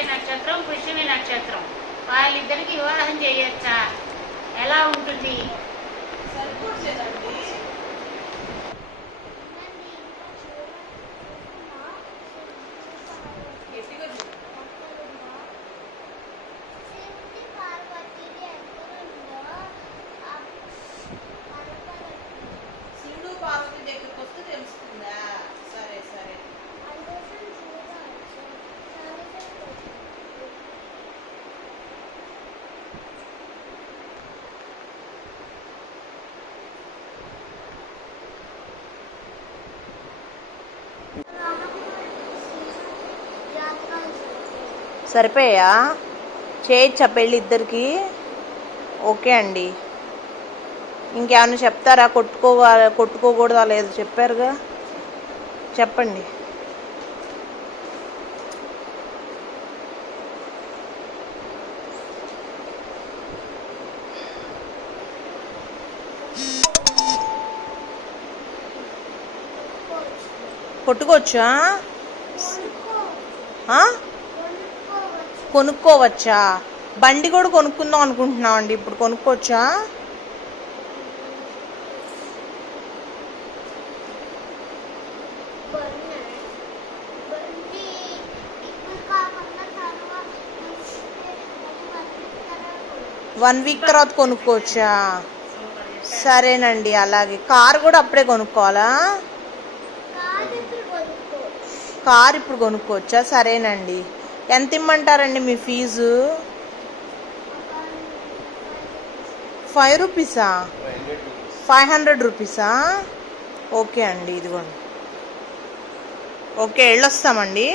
ఉత్తరాయ నక్షత్రం పుష్యమి నక్షత్రం. వాళ్ళిద్దరికి వివాహం చేయొచ్చా? ఎలా ఉంటుంది? సరిపోతుంది సరిపోయా? చేయొచ్చా పెళ్ళి ఇద్దరికి? ఓకే అండి. ఇంకేమైనా చెప్తారా? కొట్టుకోవాలి కొట్టుకోకూడదా లేదు చెప్పారుగా? చెప్పండి. కొట్టుకోవచ్చా? ఆ? కొనుక్కోవచ్చా? బండి కూడా కొనుక్కుందాం అనుకుంటున్నాం అండి ఇప్పుడు కొనుక్కోవచ్చా? వన్ వీక్ తర్వాత కొనుక్కోవచ్చా? సరేనండి అలాగే. కార్ కూడా అప్పుడే కొనుక్కోవాలా? కార్ ఇప్పుడు కొనుక్కోవచ్చా? సరేనండి. ఎంత ఇమ్మంటారండి మీ ఫీజు? ఫైవ్ రూపీసా? ఫైవ్ హండ్రెడ్ రూపీసా? ఓకే అండి ఇదిగోండి. ఓకే వెళ్ళొస్తామండి.